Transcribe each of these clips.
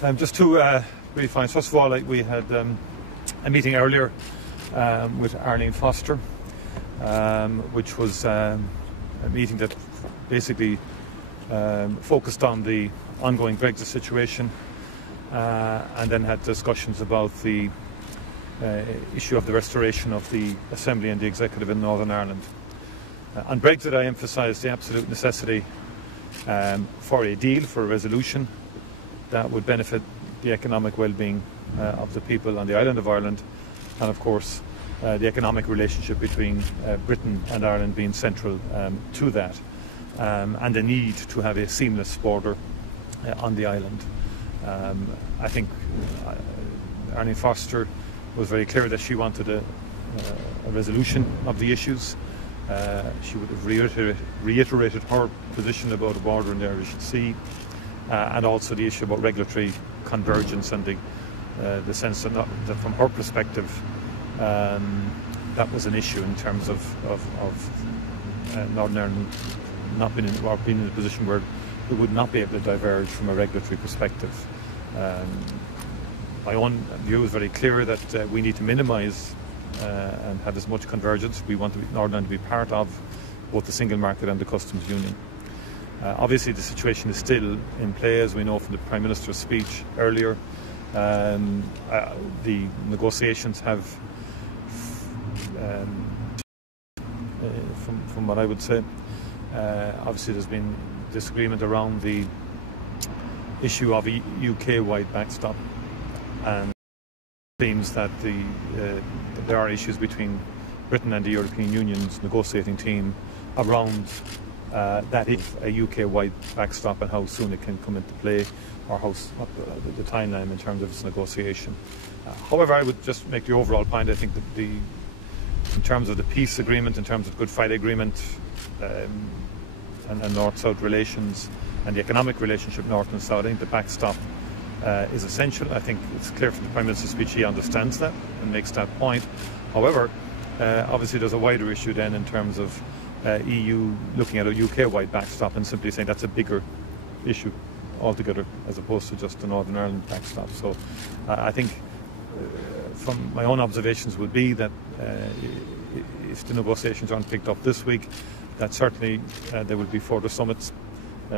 Just two brief points. First of all, we had a meeting earlier with Arlene Foster, which was a meeting that basically focused on the ongoing Brexit situation, and then had discussions about the issue of the restoration of the Assembly and the Executive in Northern Ireland. On Brexit, I emphasised the absolute necessity for a deal, for a resolution that would benefit the economic well-being of the people on the island of Ireland, and of course the economic relationship between Britain and Ireland being central to that, and the need to have a seamless border on the island. I think Arlene Foster was very clear that she wanted a resolution of the issues. She would have reiterated her position about a border in the Irish Sea, and also the issue about regulatory convergence and the sense that from her perspective that was an issue in terms of Northern Ireland not being in a position where we would not be able to diverge from a regulatory perspective. My own view is very clear that we need to minimise and have as much convergence. We want Northern Ireland to be part of both the single market and the customs union. Obviously the situation is still in play, as we know from the Prime Minister's speech earlier. The negotiations have, from what I would say, obviously there's been disagreement around the issue of a UK-wide backstop, and it seems that there are issues between Britain and the European Union's negotiating team around that is a UK-wide backstop and how soon it can come into play, or what the timeline in terms of its negotiation. However, I would just make the overall point. I think that in terms of the peace agreement, in terms of Good Friday Agreement, and North-South relations, and the economic relationship North and South, I think the backstop is essential. I think it's clear from the Prime Minister's speech he understands that and makes that point. However, obviously there's a wider issue then in terms of EU looking at a UK-wide backstop and simply saying that's a bigger issue altogether, as opposed to just the Northern Ireland backstop. So I think from my own observations would be that if the negotiations aren't picked up this week, that certainly there will be further summits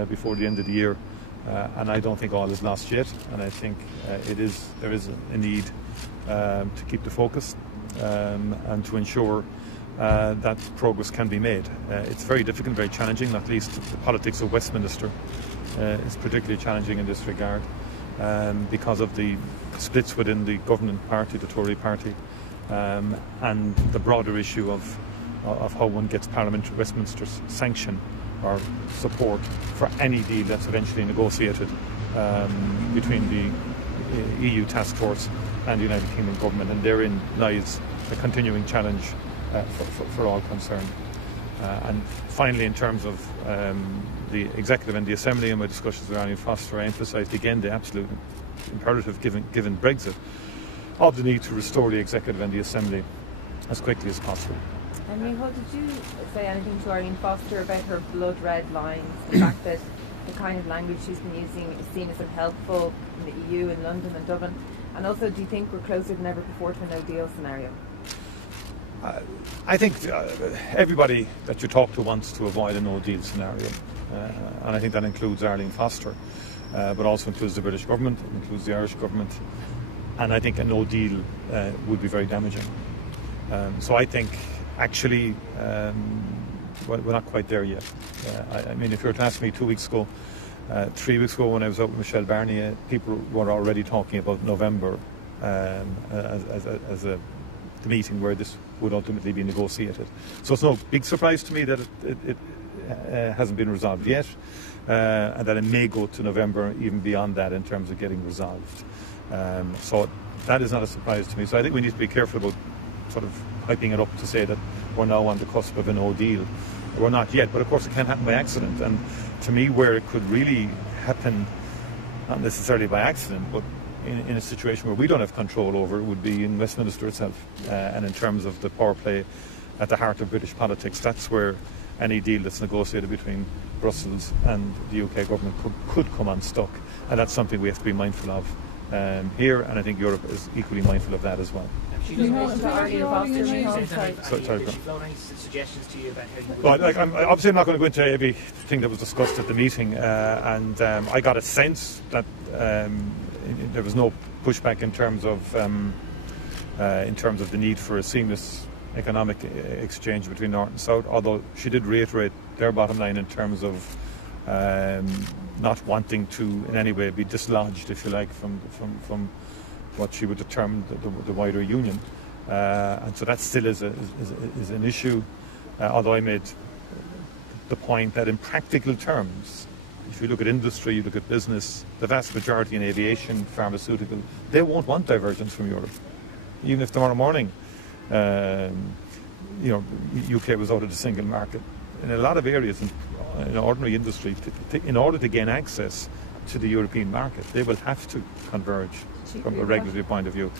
before the end of the year, and I don't think all is lost yet, and I think there is a need to keep the focus and to ensure that progress can be made. It's very difficult, very challenging, not least the politics of Westminster is particularly challenging in this regard, because of the splits within the governing party, the Tory party, and the broader issue of how one gets Parliament, Westminster's sanction or support for any deal that's eventually negotiated between the EU task force and the United Kingdom government, and therein lies a continuing challenge for all concerned. And finally, in terms of the Executive and the Assembly, in my discussions with Arlene Foster, I emphasised again the absolute imperative, given Brexit, of the need to restore the Executive and the Assembly as quickly as possible. And Micheál, did you say anything to Arlene Foster about her blood red lines, the fact that the kind of language she's been using is seen as unhelpful in the EU, in London and Dublin? And also, do you think we're closer than ever before to a no-deal scenario? I think everybody that you talk to wants to avoid a no-deal scenario, and I think that includes Arlene Foster, but also includes the British government, includes the Irish government, and I think a no-deal would be very damaging. So I think actually we're not quite there yet. I mean, if you were to ask me 2 weeks ago, 3 weeks ago when I was out with Micheál Martin, people were already talking about November as the meeting where this would ultimately be negotiated. So it's no big surprise to me that it hasn't been resolved yet, and that it may go to November, even beyond that, in terms of getting resolved. So that is not a surprise to me. So I think we need to be careful about sort of hyping it up to say that we're now on the cusp of a no deal. We're not yet, but of course it can happen by accident. And to me, where it could really happen, not necessarily by accident, but in a situation where we don't have control over it, would be in Westminster itself, and in terms of the power play at the heart of British politics. That's where any deal that's negotiated between Brussels and the UK government could come unstuck, and that's something we have to be mindful of here, and I think Europe is equally mindful of that as well. She doesn't want to Arlene Foster. Did she float any suggestions to you about how you would... Well, obviously I'm not going to go into everything that was discussed at the meeting, and I got a sense that there was no pushback in terms of the need for a seamless economic exchange between North and South, although she did reiterate their bottom line in terms of not wanting to in any way be dislodged, if you like, from what she would determine the wider union, and so that still is an issue, although I made the point that in practical terms, if you look at industry, you look at business, the vast majority in aviation, pharmaceutical, they won't want divergence from Europe. Even if tomorrow morning UK was out of the single market, in a lot of areas in ordinary industry, in order to gain access to the European market, they will have to converge from a regulatory point of view.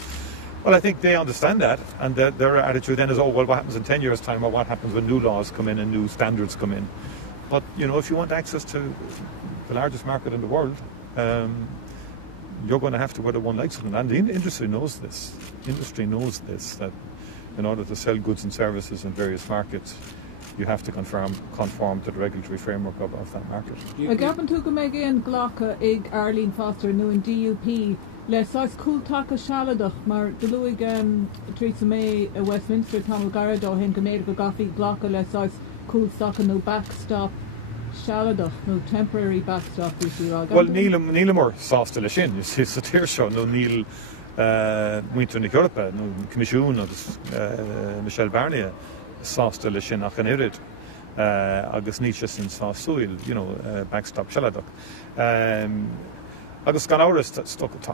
Well, I think they understand that, and their attitude then is, oh, well, what happens in 10 years' time, or what happens when new laws come in and new standards come in? But, if you want access to the largest market in the world, you're going to have to, whether one likes it or not. And the industry knows this. Industry knows this, that in order to sell goods and services in various markets, you have to conform to the regulatory framework of that market. Gavan tú go méid éon ghlacha ag Arlene Foster nó an DUP le sais cúltacha sealadach mar de luig Theresa May a Westminster Tom Garda hen go méid go gafií ghlacha le sais cúltacha nó backstop sealadach nó temporary backstop Well, Níl mór sásta le sin is sa tíir seo nó níl muintir na Europa nó Comisiún agus Micheál Martin sásta le sin ach an irid agus ní sin sásúil, backstop sealadach. Agus gan áras tá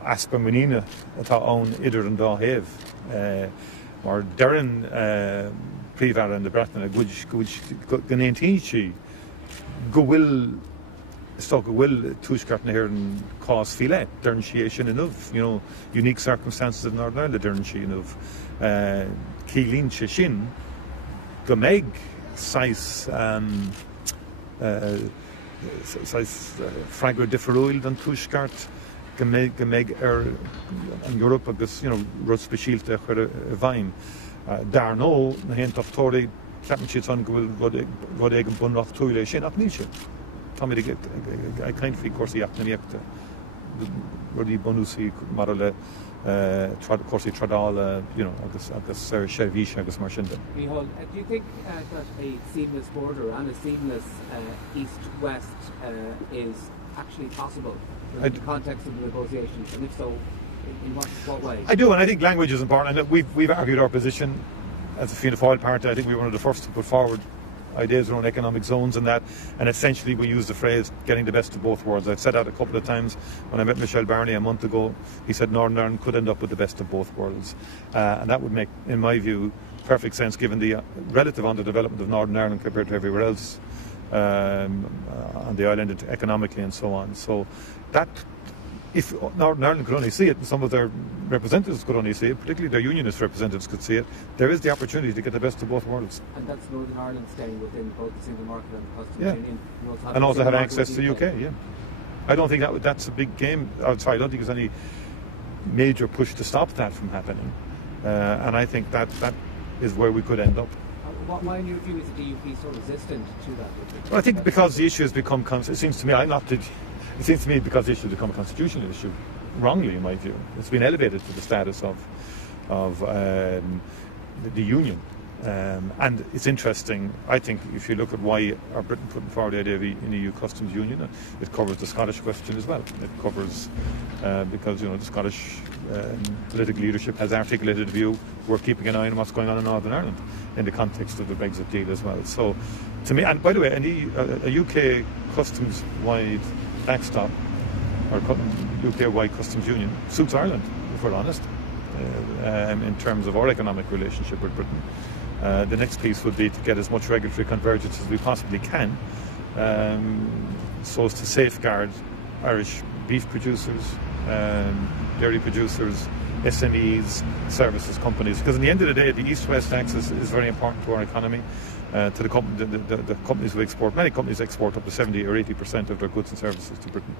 aspa muíine atá ann idir an dá héamh. Mar dearan príomhhar an de Breataine a gnéontín si go bhfuil túisceart na hÉireann cás file, dearan si é sin inmh, unique circumstances in Northern Ireland dearan si inmh. Cílín sé sin go méid sais freigra difriúil don túisceart go méid an Europa agus rud speisialte chuir a bhain. Dar nó na héantaachtóirí ceapan siad an go bhfuil rud ag an bunracht túile sin ach níl sin. Tá mé ag caintfí cuasaí achnaíochta rudí bunúsaí mar le cuasaí tradála agus seirbhíse agus mar sin. Micheál, do you think that a seamless border and a seamless East-West is actually possible in the context of the negotiations, and if so, in what way? I do, and I think language is important, and we've argued our position as a Fianna Fáil party. I think we were one of the first to put forward ideas around economic zones and that, and essentially we use the phrase getting the best of both worlds. I've said that a couple of times. When I met Micheál Martin a month ago, he said Northern Ireland could end up with the best of both worlds, and that would make, in my view, perfect sense given the relative underdevelopment of Northern Ireland compared to everywhere else on the island economically and so on. So that, if Northern Ireland could only see it, and some of their representatives could only see it, particularly their unionist representatives could see it, there is the opportunity to get the best of both worlds. And that's Northern Ireland staying within both the single market and the customs union. And also have access to the UK, I don't think that's a big game. I don't think there's any major push to stop that from happening. And I think that is where we could end up. Why, in your view, is the DUP so resistant to that? Well, I think because the issue has become, it seems to me, because the issue has become a constitutional issue, wrongly in my view. It's been elevated to the status of the union. And it's interesting, I think, if you look at why are Britain putting forward the idea of an EU customs union, it covers the Scottish question as well. It covers, because the Scottish political leadership has articulated a view, we're keeping an eye on what's going on in Northern Ireland in the context of the Brexit deal as well. So, to me, and by the way, a UK customs-wide backstop, or UK-wide customs union, suits Ireland, if we're honest, in terms of our economic relationship with Britain. The next piece would be to get as much regulatory convergence as we possibly can, so as to safeguard Irish beef producers, dairy producers, SMEs, services companies, because in the end of the day, the East-West axis is very important to our economy, to the companies we export. Many companies export up to 70 or 80% of their goods and services to Britain.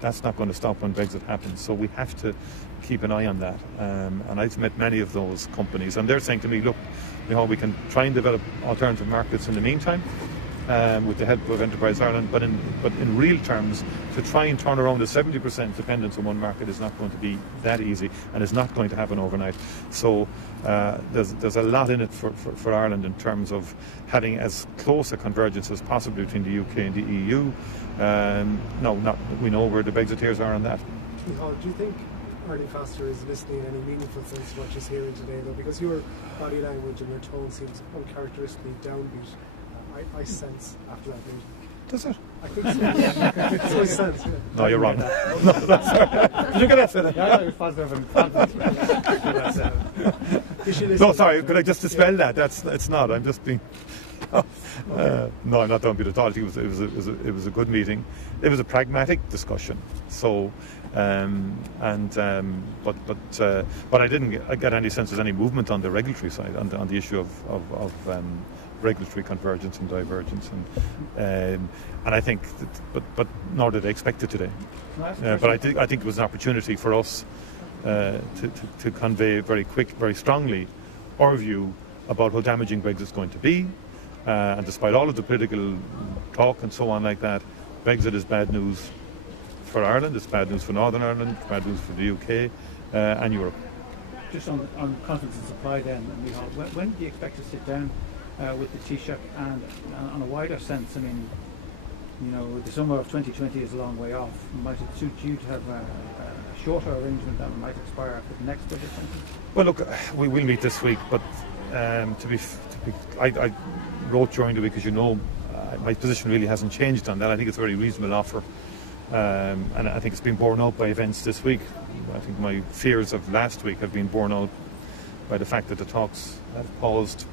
That's not going to stop when Brexit happens, so we have to keep an eye on that. And I've met many of those companies, and they're saying to me, look, we can try and develop alternative markets in the meantime, with the help of Enterprise Ireland, but in real terms, to try and turn around a 70% dependence on one market is not going to be that easy, and is not going to happen overnight. So there's a lot in it for Ireland in terms of having as close a convergence as possible between the UK and the EU. We know where the Brexiteers are on that. Micheál, do you think Arlene Foster is listening in any meaningful sense to what she's hearing today, though? Because your body language and your tone seems uncharacteristically downbeat. I sense after that meeting. Does it? I think so. That's my sense. Yeah. No, you're wrong. No, that's right. Did you get that, Philip? Yeah, I was positive and confident. No, sorry. Could I just dispel that? It's not. I'm just being. No, I'm not downbeat at all. I think it was a good meeting. It was a pragmatic discussion. So, but I didn't get any sense there's any movement on the regulatory side on the issue of regulatory convergence and divergence, and I think but nor did I expect it today. But I think it was an opportunity for us to convey very strongly our view about how damaging Brexit is going to be, and despite all of the political talk and so on like that, Brexit is bad news for Ireland, it's bad news for Northern Ireland, it's bad news for the UK and Europe. Just on confidence and supply then, Micheál, when do you expect to sit down with the Taoiseach, and on a wider sense, I mean, the summer of 2020 is a long way off. Might it suit you to have a shorter arrangement that might expire after the next budget cycle? Well, look, we will meet this week, but I wrote during the week, as you know, my position really hasn't changed on that. I think it's a very reasonable offer, and I think it's been borne out by events this week. I think my fears of last week have been borne out by the fact that the talks have paused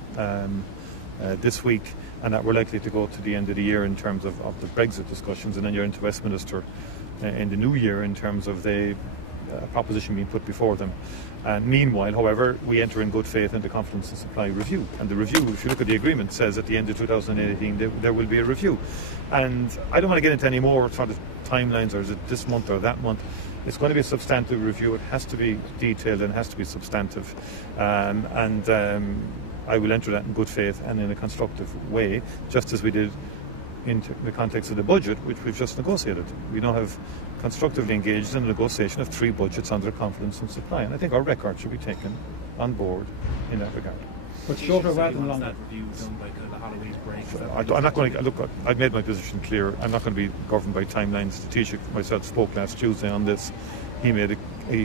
this week, and that we're likely to go to the end of the year in terms of the Brexit discussions, and then you're into Westminster in the new year in terms of the proposition being put before them. Meanwhile, however, we enter in good faith in the confidence and supply review, and the review, if you look at the agreement, says at the end of 2018 there will be a review. And I don't want to get into any more sort of timelines, or is it this month or that month. It's going to be a substantive review. It has to be detailed and it has to be substantive, I will enter that in good faith and in a constructive way, just as we did in the context of the budget, which we've just negotiated. We now have constructively engaged in a negotiation of 3 budgets under confidence and supply, and I think our record should be taken on board in that regard. But shorter rather than longer. That review done by kind of the Halloween break. I'm not going to look. I've made my position clear. I'm not going to be governed by timelines. The Taoiseach myself spoke last Tuesday on this. He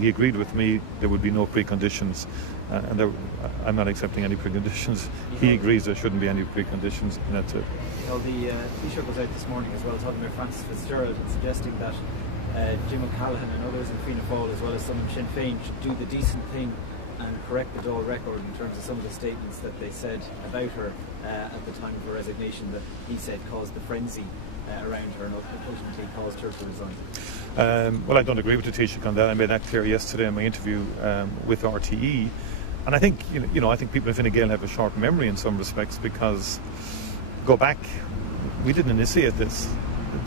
agreed with me. There would be no preconditions, and I'm not accepting any preconditions. He agrees there shouldn't be any preconditions, and that's it. The Taoiseach was out this morning as well, talking about Francis Fitzgerald and suggesting that Jim O'Callaghan and others in Fianna Fáil, as well as some in Sinn Féin, should do the decent thing and correct the Dáil record in terms of some of the statements that they said about her at the time of her resignation, that he said caused the frenzy around her and ultimately caused her to resign. Well, I don't agree with the Taoiseach on that. I made that clear yesterday in my interview with RTE, and I think I think people in Fine Gael have a short memory in some respects, because go back, we didn't initiate this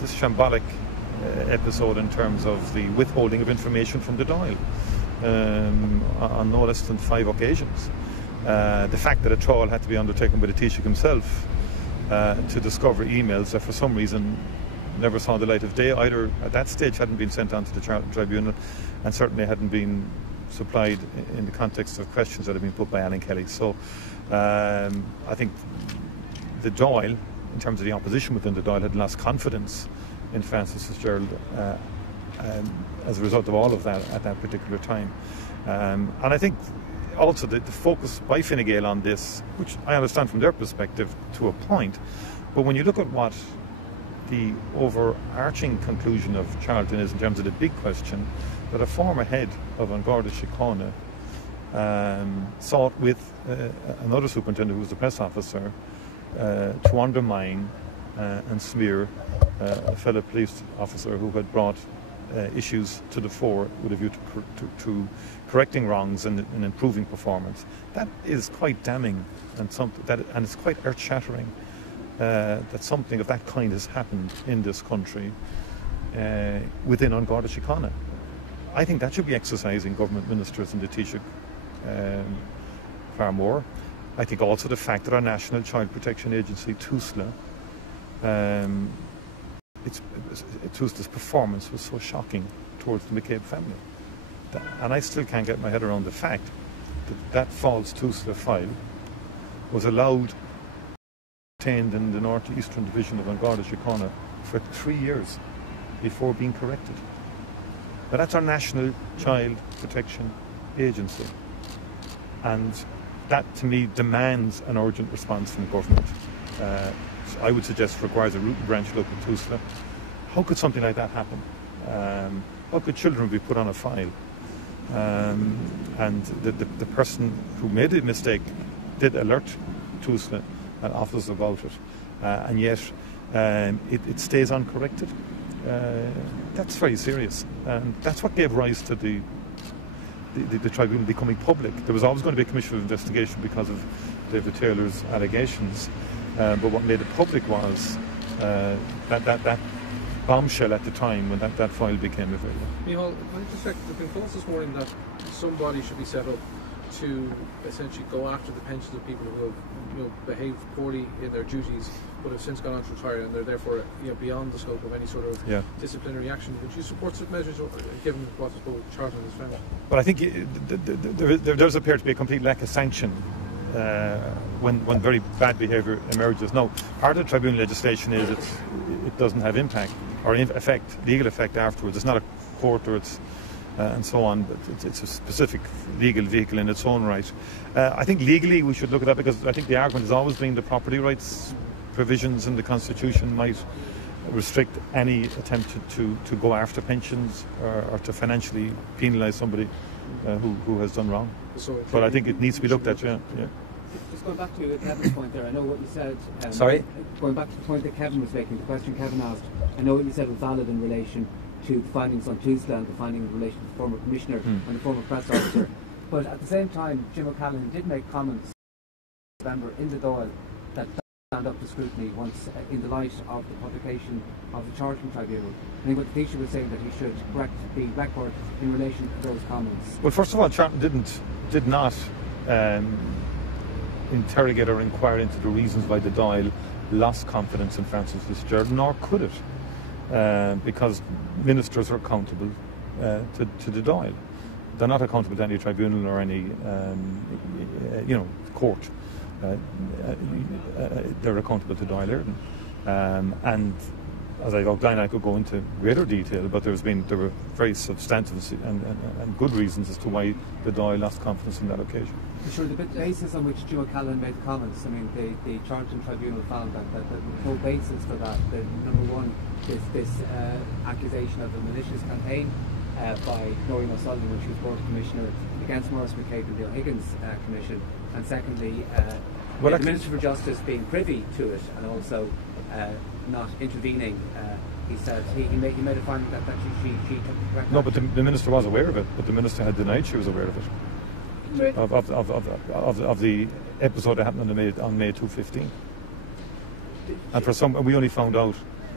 shambolic episode in terms of the withholding of information from the Dáil on no less than 5 occasions. The fact that a trial had to be undertaken by the Taoiseach himself to discover emails that for some reason never saw the light of day, either at that stage hadn't been sent on to the tribunal, and certainly hadn't been supplied in the context of questions that had been put by Alan Kelly. So I think the Dáil, in terms of the opposition within the Dáil, had lost confidence in Francis Fitzgerald as a result of all of that at that particular time. And I think also the focus by Fine Gael on this, which I understand from their perspective to a point, but when you look at what the overarching conclusion of Charlton is in terms of the big question, that a former head of An Garda Síochána sought with another superintendent who was the press officer to undermine and smear a fellow police officer who had brought issues to the fore with a view to correcting wrongs and improving performance. That is quite damning and it's quite earth-shattering that something of that kind has happened in this country within An Garda Síochána. I think that should be exercising government ministers in the Taoiseach far more. I think also the fact that our National Child Protection Agency, TUSLA, TUSLA's performance was so shocking towards the McCabe family. And I still can't get my head around the fact that false TUSLA file was allowed contained in the northeastern division of An Garda Síochána for 3 years before being corrected. Now that's our National Child Protection Agency, and that to me demands an urgent response from government. So I would suggest requires a root and branch look at TUSLA. How could something like that happen? How could children be put on a file? And the person who made the mistake did alert TUSLA and officers about it, and yet it stays uncorrected. That's very serious, and that's what gave rise to the tribunal becoming public. There was always going to be a commission of investigation because of David Taylor's allegations, but what made it public was that bombshell at the time when that file became available. Micheál, I just check, there's been calls this morning that somebody should be set up to essentially go after the pensions of people who have behaved poorly in their duties but have since gone on to retire, and they're therefore beyond the scope of any sort of disciplinary action. Would you support such measures, given what both Charlton has found? Well, I think there does appear to be a complete lack of sanction when very bad behaviour emerges. Now, part of the tribunal legislation is it doesn't have impact or legal effect afterwards. It's not a court or it's and so on, but it's a specific legal vehicle in its own right. I think legally we should look at that, because I think the argument has always been the property rights provisions in the Constitution might restrict any attempt to go after pensions or to financially penalise somebody who has done wrong. But I think it needs to be looked at, yeah. Just going back to Kevin's point there, I know what you said. Sorry? Going back to the point that Kevin was making, the question Kevin asked, I know what you said was valid in relation to the findings on TUSLA and the findings in relation to the former commissioner and the former press officer. But at the same time, Jim O'Callaghan did make comments in November in the Dáil that stand up to scrutiny once in the light of the publication of the charging tribunal. I think what the Taoiseach was saying that he should correct the record in relation to those comments. Well, first of all, Charlton did not interrogate or inquire into the reasons why the Dáil lost confidence in Francis Fitzgerald, nor could it. Because ministers are accountable to the Dáil. They're not accountable to any tribunal or any court. They're accountable to Dáil Éireann. And as I've outlined, I could go into greater detail, but there were very substantive and good reasons as to why the Dáil lost confidence on that occasion. Sure, the basis on which Jim O'Callaghan made comments, I mean, the Charlton Tribunal found that there was no basis for that. Number one, this accusation of a malicious campaign by Noreen O'Sullivan when she was Board Commissioner against Maurice McCabe and the O'Higgins Commission, and secondly, the Minister for Justice being privy to it and also not intervening. He said he made a finding that she took the correct No, but the Minister was aware of it, but the Minister had denied she was aware of it. Of the episode that happened on May 2015. And we only found out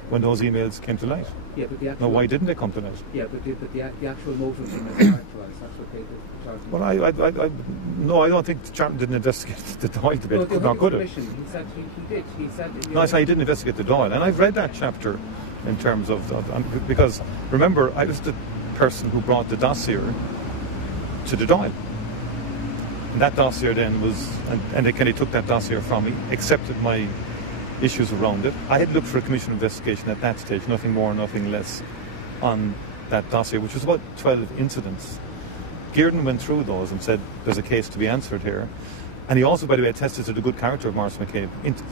when those emails came to light. Yeah, but why didn't they come to light? Yeah, but the actual motive didn't characterised. That's what they Well, no, I don't think Charlton didn't investigate the Dáil debate. Could it? He said he did. He said. No, I said he didn't investigate the Dáil, and I've read that chapter in terms of because remember, I was the person who brought the dossier to the Dáil. And that dossier then was, and they kind of took that dossier from me, accepted my issues around it. I had looked for a commission investigation at that stage, nothing more, nothing less, on that dossier, which was about 12 incidents. Gearan went through those and said, there's a case to be answered here. And he also, by the way, attested to the good character of Maurice McCabe.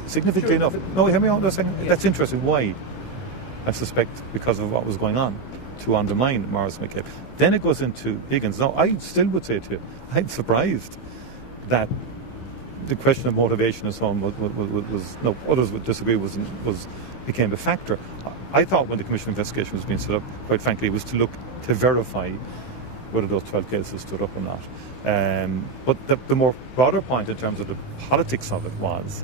Significantly enough. No, hear me out a second. Yeah. That's interesting. Why? I suspect because of what was going on to undermine Maurice McCabe. Then it goes into Higgins. Now, I still would say to you, I'm surprised that the question of motivation and so on was no, others would disagree, was became a factor. I thought when the Commission of Investigation was being set up, quite frankly, it was to look to verify whether those 12 cases stood up or not. But the more broader point in terms of the politics of it was,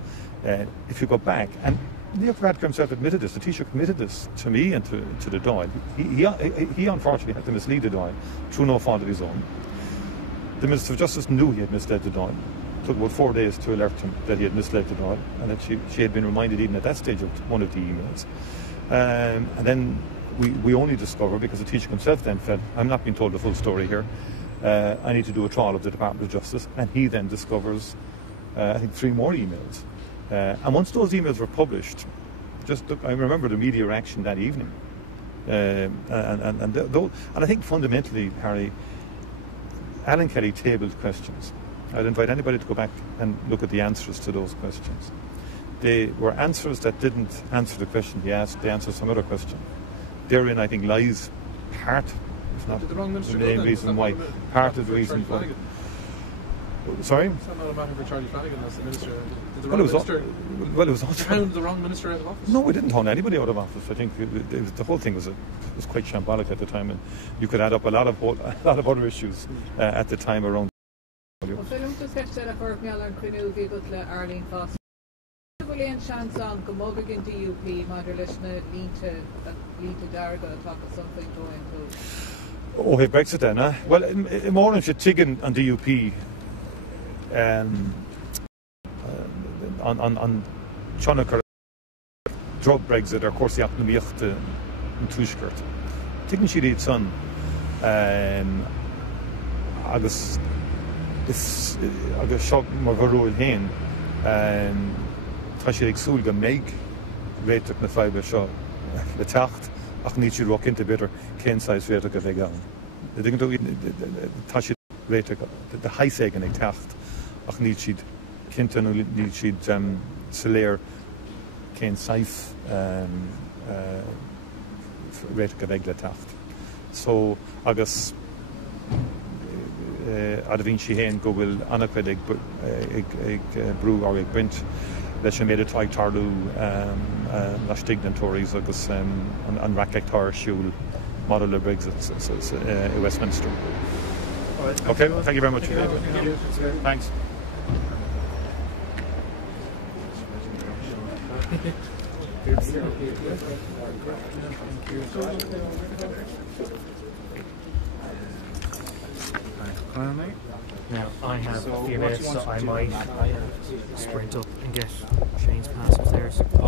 if you go back, and Neil Varadkar himself admitted this, the Taoiseach admitted this to me and to the Dáil. He unfortunately had to mislead the Dáil through no fault of his own. The Minister of Justice knew he had misled the Dáil. It took about 4 days to alert him that he had misled the Dáil, and that she had been reminded even at that stage of one of the emails. And then we only discover, because the Taoiseach himself then felt, I'm not being told the full story here, I need to do a trial of the Department of Justice, and he then discovers, I think, 3 more emails. And once those emails were published, I remember the media reaction that evening. And I think fundamentally, Harry, Alan Kelly tabled questions. I'd invite anybody to go back and look at the answers to those questions. They were answers that didn't answer the question he asked, they answered some other question. Therein, I think, lies part, if not the main reason why, part of the reason why. Sorry? It's not a matter for Charlie Flanagan as the minister. Did the Well, it was also found the wrong minister out of office? No, we didn't hound anybody out of office. I think the whole thing was quite shambolic at the time, and you could add up a lot of other issues at the time around. Well, film to sketch that for Micheál an Cruinniú bhí go le Arlene Foster. Bhfuil éon seans an go móg an DUP maidir leis na línte Garda atá something going to. Oh, hey, Brexit then, huh? Well, more than Tigan and DUP on Chonachar drug Brexit, of course, the Apnamiocht in Tushkert. Tigan she did son, agus shop mar bharúil hain, tá sé ag súil go méid réiteach na fáibe seo le teacht ach ní siad rock into bitter cénsáis réiteach a bheith ann. Tá siad réiteach de haiségan ag teacht ach ní siad cinnte nó ní siad saléir cénsáis réiteach a bheith le teacht. So agus a bhíonn si héin go bhfuil annachcuid ag brú or ag brint leis an méad atá ag tarlú na stignatóirí agus an racectar siúil model le Brexit i Westminster. Okay, thank you very much. Thanks. Now, I have a few minutes, so I might sprint up and get Shane's pass upstairs.